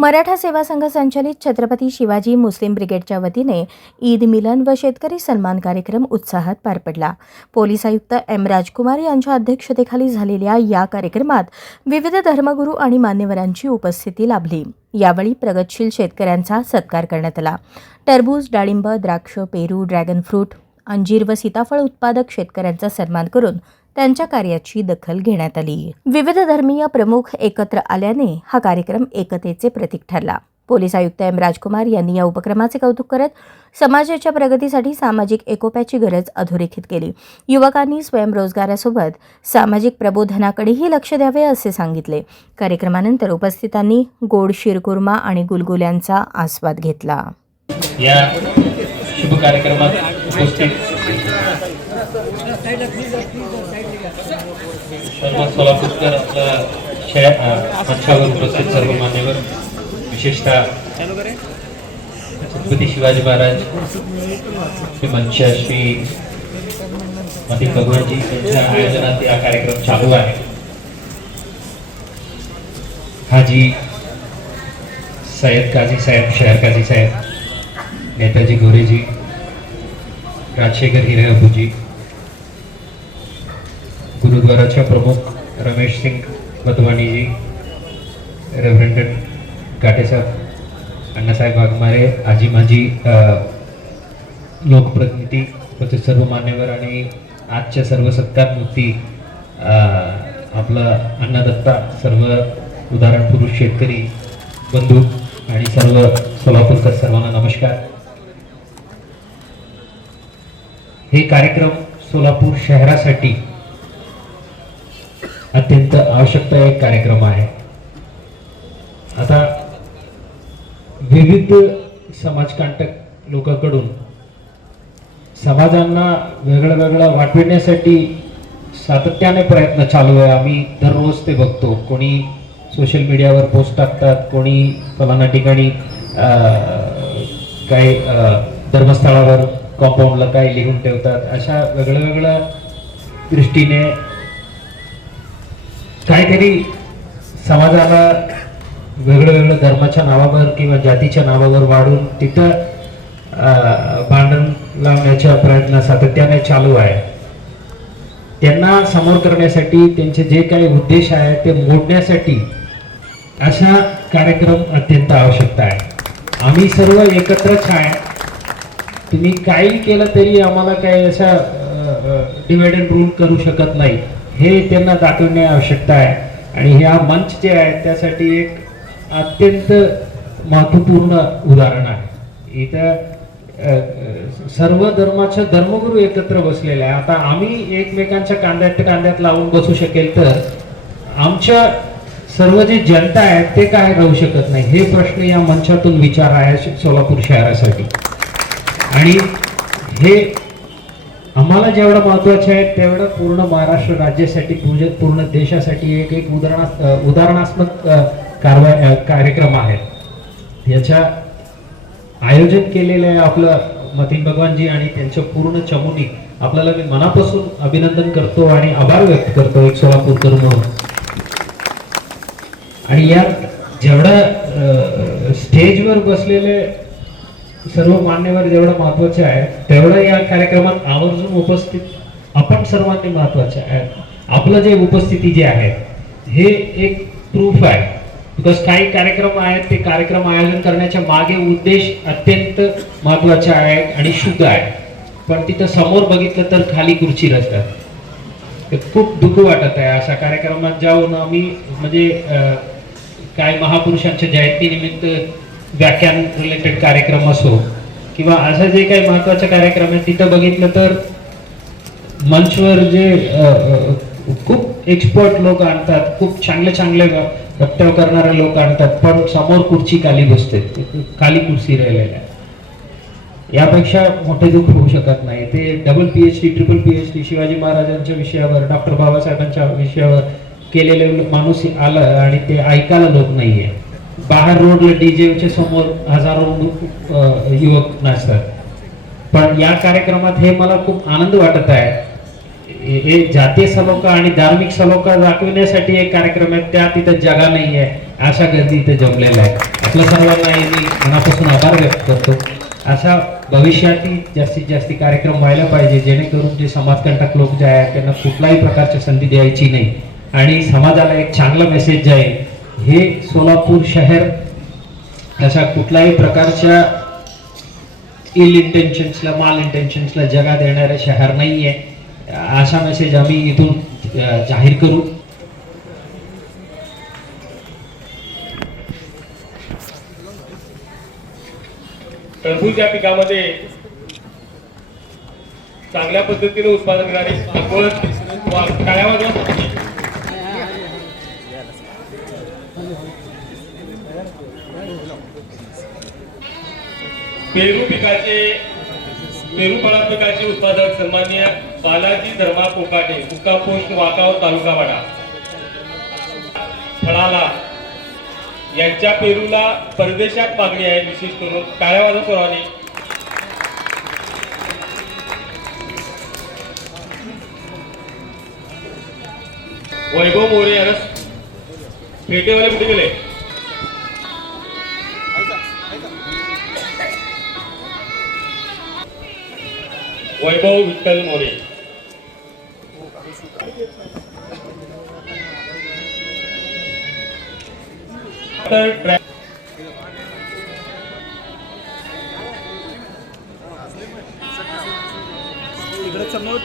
मराठा सेवा संघ संचलित छत्रपती शिवाजी मुस्लिम ब्रिगेडच्या वतीने ईद मिलन व शेतकरी सन्मान कार्यक्रम उत्साहात पार पडला. पोलीस आयुक्त एम. राजकुमार यांच्या अध्यक्षतेखाली झालेल्या या कार्यक्रमात विविध धर्मगुरू आणि मान्यवरांची उपस्थिती लाभली. यावेळी प्रगतशील शेतकऱ्यांचा सत्कार करण्यात आला. टरबूज, डाळिंब, द्राक्ष, पेरू, ड्रॅगन फ्रूट, अंजीर व सीताफळ उत्पादक शेतकऱ्यांचा सन्मान करून त्यांच्या कार्याची दखल घेण्यात आली. विविध धर्मीय प्रमुख एकत्र आल्याने हा कार्यक्रम एकतेचे प्रतीक ठरला. पोलीस आयुक्त एम. राजकुमार यांनी या उपक्रमाचे कौतुक करत समाजाच्या प्रगतीसाठी सामाजिक एकोप्याची गरज अधोरेखित केली. युवकांनी स्वयंरोजगारासोबत सामाजिक प्रबोधनाकडेही लक्ष द्यावे असे सांगितले. कार्यक्रमानंतर उपस्थितांनी गोड शिरकुर्मा आणि गुलगुल्यांचा आस्वाद घेतला. या शुभ कार्यक्रमात उपस्थित सर्व सोलापूरकर मंचावर उपस्थित सर्व मान्यवर, विशेषतः छत्रपती शिवाजी महाराज मंच श्री मती भगवानजी यांच्या आयोजनात हा कार्यक्रम चालू आहे. हाजी सय्यद काझी साहेब, शहर काझी साहेब, नेताजी गोरेजी, राजशेखर हिरे अबूजी, गुरुद्वाराच्या प्रमुख रमेश सिंग वधवानीजी, रेव्हरंड गाटेसाहेब, अण्णासाहेब वाघमारे, आजी माजी लोकप्रतिनिधी व सर्व मान्यवर आणि आजच्या सर्व सत्कारमूर्ती आपला अण्णादत्ता, सर्व उदाहरण पुरुष शेतकरी बंधू आणि सर्व सोलापूरकर सर्वांना नमस्कार. हे कार्यक्रम सोलापूर शहरासाठी अत्यंत आवश्यकता एक कार्यक्रम आहे. आता विविध समाजकंटक लोकांकडून समाजांना वेगळं वेगळं वाटविण्यासाठी सातत्याने प्रयत्न चालू आहे. आम्ही दररोज ते बघतो. कोणी सोशल मीडियावर पोस्ट टाकतात, कोणी फलाना ठिकाणी काही धर्मस्थळावर कॉम्पाऊंडला काही लिहून ठेवतात. अशा वेगळ्या वेगळ्या दृष्टीने काहीतरी समाजाला वेगळ्या वेगळ्या धर्माच्या नावावर किंवा जातीच्या नावावर वाढून तिथं भांडण लावण्याचा प्रयत्न सातत्याने चालू आहे. त्यांना समोर करण्यासाठी त्यांचे जे काही उद्देश आहे ते मोडण्यासाठी अशा कार्यक्रम अत्यंत आवश्यकता आहे. आम्ही सर्व एकत्रच आहे. तुम्ही काही केलं तरी आम्हाला काही असा डिवाइड अँड रूल करू शकत नाही, हे त्यांना दाखवणे आवश्यकता आहे. आणि ह्या मंच जे आहे त्यासाठी एक अत्यंत महत्त्वपूर्ण उदाहरण आहे. इथं सर्व धर्माचे धर्मगुरू एकत्र बसलेले आहे. आता आम्ही एकमेकांच्या कांद्यात लावून बसू शकेल तर आमच्या सर्व जे जनता आहे ते काय राहू शकत नाही, हे प्रश्न या मंचातून विचार आहे सोलापूर शहरासाठी. आणि हे आम्हाला जेवढं महत्त्वाचं आहे तेवढं पूर्ण महाराष्ट्र राज्यासाठी, पूर्ण देशासाठी एक उदाहरणात्मक कार्यक्रम आहे. याच्या आयोजन केलेलं आहे आपलं मतीन भगवानजी आणि त्यांच्या पूर्ण चमूनी. आपल्याला मी मनापासून अभिनंदन करतो आणि आभार व्यक्त करतो एक सोलापूरकर म्हणून. आणि या जेवढं स्टेजवर बसलेले सर्व मान्यवर जेवढं महत्वाचे आहे तेवढं या कार्यक्रमात आवर्जून उपस्थित आपण सर्वांनी महत्वाचे आहे. आपलं जे उपस्थिती जे आहे हे एक प्रूफ आहे. बिकॉज काही कार्यक्रम आहेत ते कार्यक्रम आयोजन करण्याच्या मागे उद्देश अत्यंत महत्वाचे आहे आणि शुद्ध आहे. पण तिथं समोर बघितलं तर खाली खुर्ची रचतात. खूप दुःख वाटत आहे. अशा कार्यक्रमात जाऊन आम्ही म्हणजे काय महापुरुषांच्या जयंतीनिमित्त व्याख्यान रिलेटेड कार्यक्रम असो किंवा असं जे काही महत्वाचे कार्यक्रम आहे तिथं बघितलं तर मंचवर जे खूप एक्सपर्ट लोक आणतात, खूप चांगले वक्तव्य करणारे लोक आणतात, पण समोर खुर्ची खाली बसते, खाली कुर्सी राहिलेल्या. यापेक्षा मोठे दुःख होऊ शकत नाही. ते double PhD, triple PhD Shivaji महाराजांच्या विषयावर, डॉक्टर बाबासाहेबांच्या विषयावर केलेले माणूस आलं आणि ते ऐकायला लोक नाहीये. बाहेर रोडला डीजेच्या समोर हजारो युवक नाचतात. पण या कार्यक्रमात हे मला खूप आनंद वाटत आहे. हे जातीय सलोखा आणि धार्मिक सलोखा दाखविण्यासाठी एक कार्यक्रम आहे, त्या तिथं जागा नाही आहे, अशा गर्दी इथे जमलेल्या आहे. आपल्या सर्वांना मी मनापासून आभार व्यक्त करतो. अशा भविष्यातही जास्तीत जास्त कार्यक्रम व्हायला पाहिजे, जेणेकरून जे समाजकंटक लोक जे आहेत त्यांना कुठल्याही प्रकारची संधी द्यायची नाही आणि समाजाला एक चांगला मेसेज जे आहे, हे सोलापूर शहर अशा कुठल्याही प्रकारच्या इल इंटेन्शन्सला माल इंटेन्शन्सला जगा देणारे शहर नाही आहे, असा मेसेज आम्ही इथून जाहीर करू. टरबूज या पिकामध्ये चांगल्या पद्धतीने उत्पादन करणारी काळ्या वाजवा पेरू फळा पिकाचे उत्पादक सन्माननीय बालाजी धर्मा कोकाटे, मुक्काम पोस्ट वाकाव, तालुका वाडा. फळाला यांच्या पेरूला परदेशात मागणी आहे, विशेष करून काळ्या वाजवा सर्वांनी. वैभव मोरे यांना फेटेवाले कुठे गेले? वैभव विठ्ठल मोरे. इकडे समोर